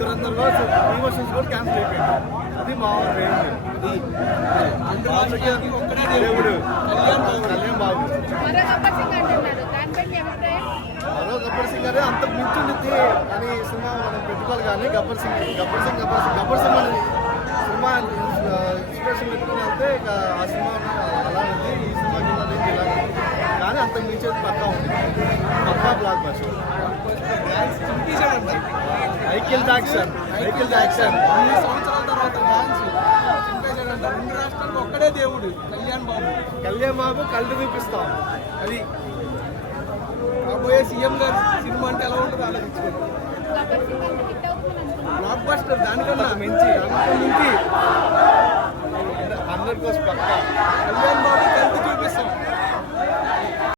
దురంధర్లో emotions కూడా cancel అయిపోయింది. అది మా రేంజ్. దేవుడు కళ్యాణ్ బాబు మరో గబ్బర్ సింగ్ అనే అంత మించుంది అని సినిమా మనం పెట్టుకోవాలి. కానీ గబ్బర్ సింగ్ అని సినిమా ఇన్స్పిరేషన్ పెట్టుకుని వెళ్తే ఇక ఆ సినిమా అలా ఉంది, ఈ సినిమాకి ఇలా ఉంది. కానీ అంత మించేది పక్కా ఉంది, పక్కా బ్లాక్ బస్టర్. సైకిల్ యాక్షన్ 2 సంవత్సరాల తర్వాత డాన్స్ రెండు రాష్ట్రాలకు ఒక్కడే దేవుడు కళ్యాణ్ బాబు కళ్ళు చూపిస్తాం. అది కాబోయే సీఎం గారు సినిమా అంటే ఎలా ఉంటుందో ఆలోచించుకోండి. బ్లాక్ బస్టర్ దానికన్నా మించి 100 కోసం పక్కా కళ్యాణ్ బాబు కలిసి చూపిస్తాం.